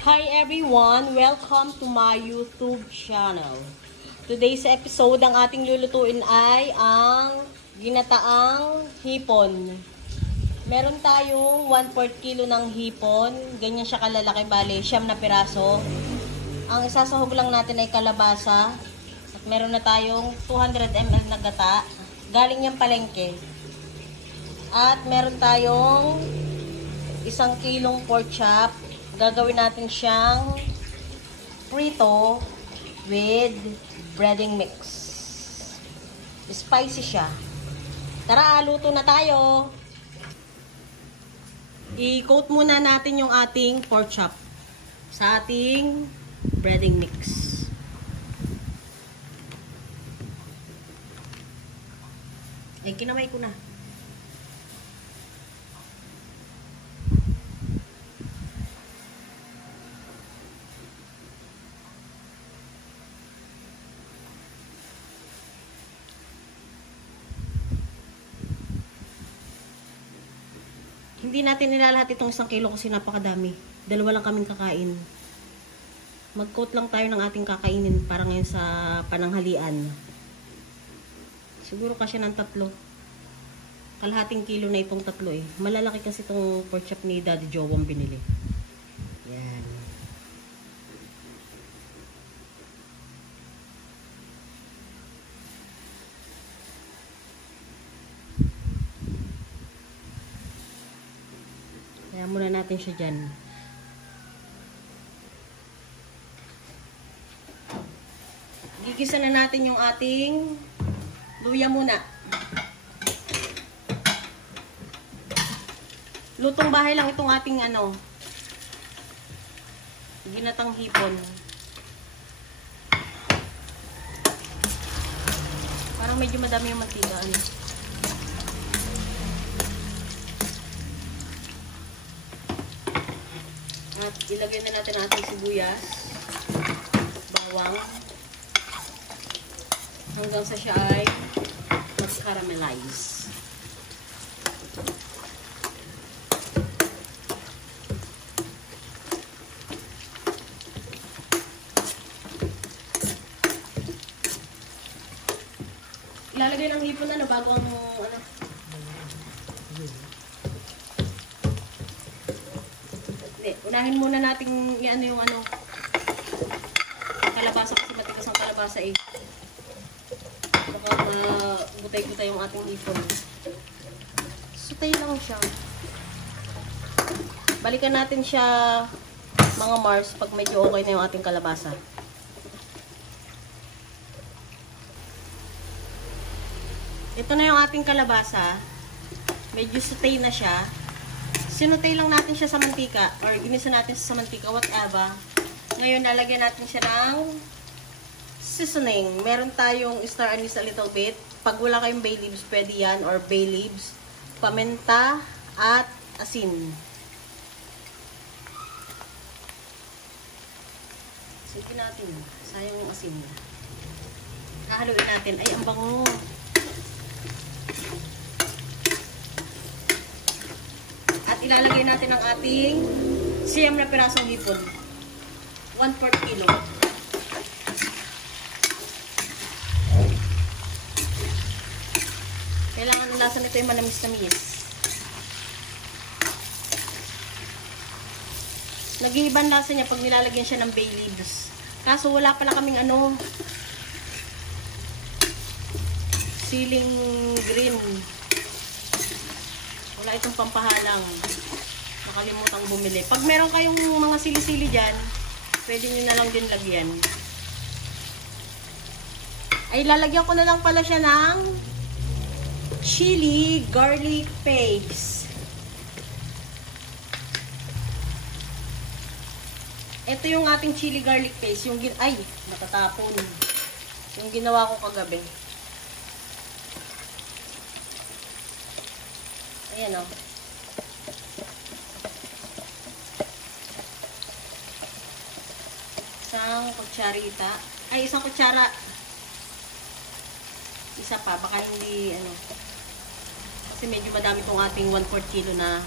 Hi everyone! Welcome to my YouTube channel. Today's episode, ang ating lulutuin ay ang ginataang hipon. Meron tayong 1/4 kilo ng hipon. Ganyan siya kalalaki, bale, 9 na piraso. Ang isasahog lang natin ay kalabasa. At meron na tayong 200 ml na gata. Galing yung palengke. At meron tayong 1 kilong pork chop. Gagawin natin siyang prito with breading mix. Spicy siya. Tara, luto na tayo. I-coat muna natin yung ating pork chop sa ating breading mix. Ay, kinamay ko na. Hindi natin nilalahat itong 1 kilo kasi napakadami. 2 lang kaming kakain. Mag-coat lang tayo ng ating kakainin para ngayon sa pananghalian. Siguro kasi ng 3. Kalahating kilo na itong 3 eh. Malalaki kasi itong pork chop ni Daddy Joe ang binili. Yan. Kaya muna natin siya dyan. Gigisa na natin yung ating luya muna. Lutong bahay lang itong ating ginatang hipon. Parang medyo madami yung mantika. At ilagay na natin ang ating sibuyas, bawang, hanggang sa siya ay mas-caramelize. Ilalagay ng hipon bago ang unahin muna natin yung kalabasa kasi matigas ang kalabasa eh. Baka mabutay-butay yung ating hipon. Sutay lang siya. Balikan natin siya mga Mars pag medyo okay na yung ating kalabasa. Ito na yung ating kalabasa. Medyo sutay na siya. Sinutay lang natin siya sa mantika or ginisa natin sa mantika, whatever. Ngayon, lalagyan natin siya ng seasoning. Meron tayong star anise a little bit. Pag wala kayong bay leaves, pwede yan, or bay leaves, paminta, at asin. Sige natin. Sayang yung asin. Hahaluin natin. Ay, ang bango. Ilalagay natin ang ating 9 na pirasong hipon. 1/4 kilo. Kailangan ang lasa nito yung manamis-namis. Nag-iiban lasa niya pag nilalagyan siya ng bay leaves. Kaso wala pala kaming siling green. Wala itong pampahalang. Nakalimutang bumili. Pag meron kayong mga sili-sili dyan, pwede nyo na lang din lagyan. Ay, lalagyan ko na lang pala siya ng chili garlic paste. Ito yung ating chili garlic paste. Ay, natatapon. Yung ginawa ko kagabi. Ayan o. Isang kutsarita. Ay, isang kutsara. Isa pa. Baka hindi, Kasi medyo madami itong ating 1/4 kilo na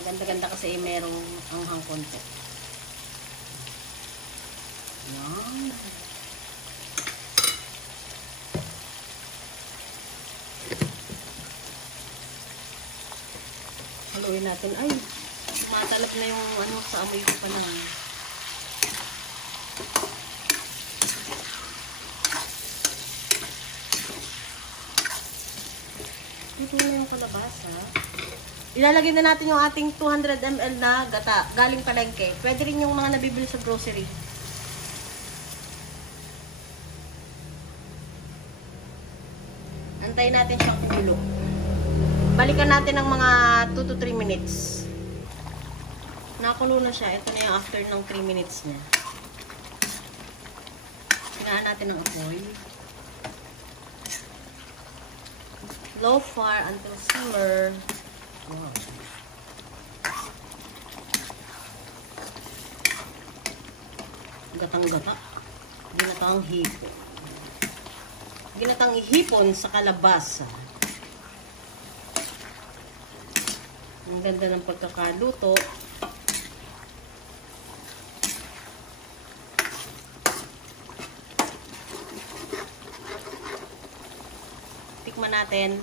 maganda-ganda kasi merong anghang konti. Wow. Haluin natin. Ay, matalab na yung ano sa amoy ko pa naman. Ito na yung kalabasa. Ilalagay na natin yung ating 200 ml na gata. Galing palengke. Pwede rin yung mga nabibili sa grocery. Antayin natin siyang kumulo. Balikan natin ng mga 2 to 3 minutes. Nakulo na siya. Ito na yung after ng 3 minutes niya. Hinaan natin ng apoy. Low fire until simmer. Wow. Gatang-gata. Ginatang hipon. Ginatang hipon sa kalabasa. Ang ganda ng pagkakaluto. Tikman natin.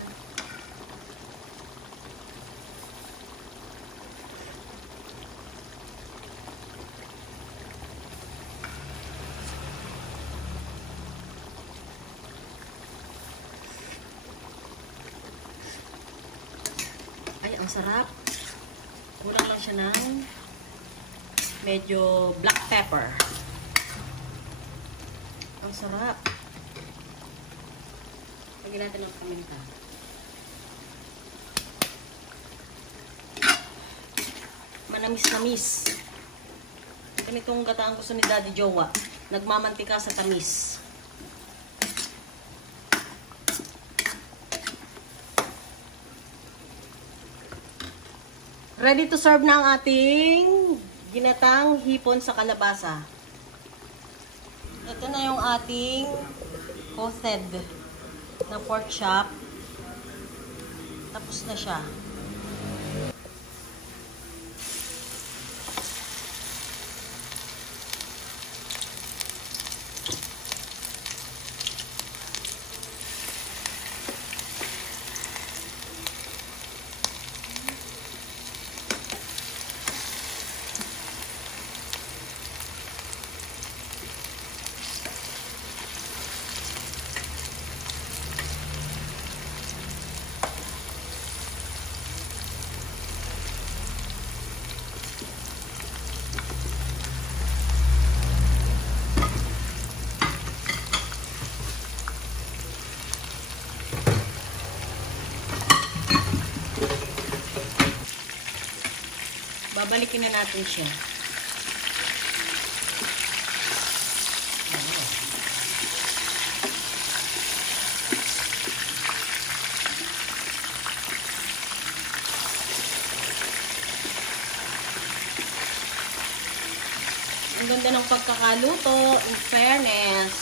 Ay, ang sarap. Kulang lang siya ng medyo black pepper. Ang sarap. Lagyan natin ng paminta. Manamis-namis. Ganitong gata ang gusto ni Daddy Jowa. Nagmamantika sa tamis. Ready to serve na ang ating ginatang hipon sa kalabasa. Ito na yung ating coated na pork chop. Tapos na siya. Babalikin na natin siya. Ang ganda ng pagkakaluto, in fairness.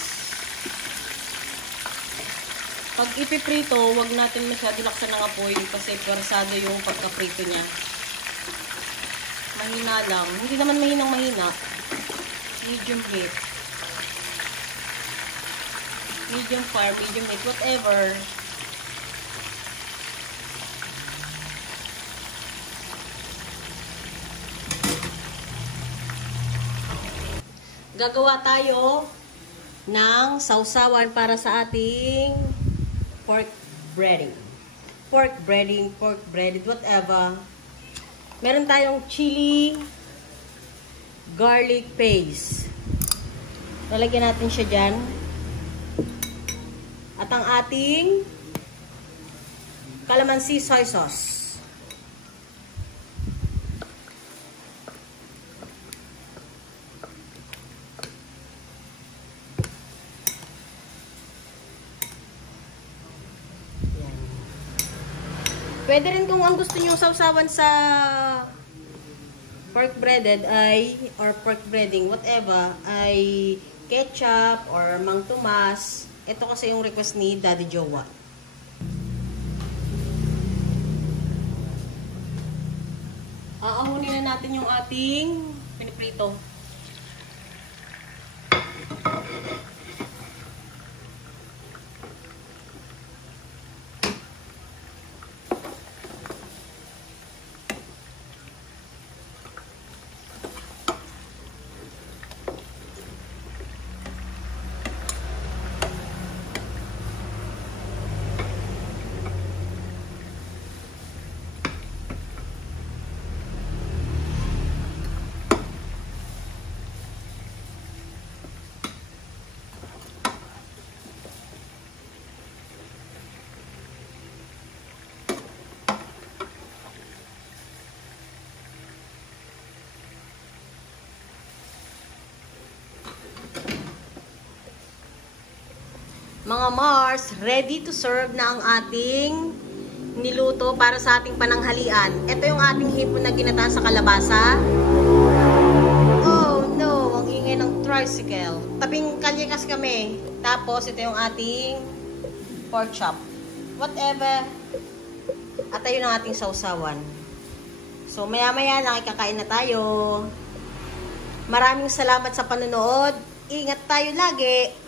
Pag ipiprito, wag natin masyado laksan ng apoy kasi pwersado yung pagkaprito niya. Mahina lang. Hindi naman mahinang mahina. Medium heat. Medium fire, medium heat, whatever. Gagawa tayo ng sausawan para sa ating pork breading. Pork breaded, whatever. Meron tayong chili garlic paste. Lalagyan natin siya dyan. At ang ating calamansi soy sauce. Pwede rin kung ang gusto nyo sausawan sa pork breaded ay, or pork breading, whatever, ay ketchup or Mang Tomas. Ito kasi yung request ni Daddy Jowa. Aahunin na natin yung ating piniprito. Mga Mars, ready to serve na ang ating niluto para sa ating pananghalian. Ito yung ating hipon na ginataan sa kalabasa. Oh no, ang ingay ng tricycle. Tabing kalyekas kami. Tapos ito yung ating pork chop. Whatever. At ayun ang ating sausawan. So maya-maya nakikakain na tayo. Maraming salamat sa panonood. Ingat tayo lagi.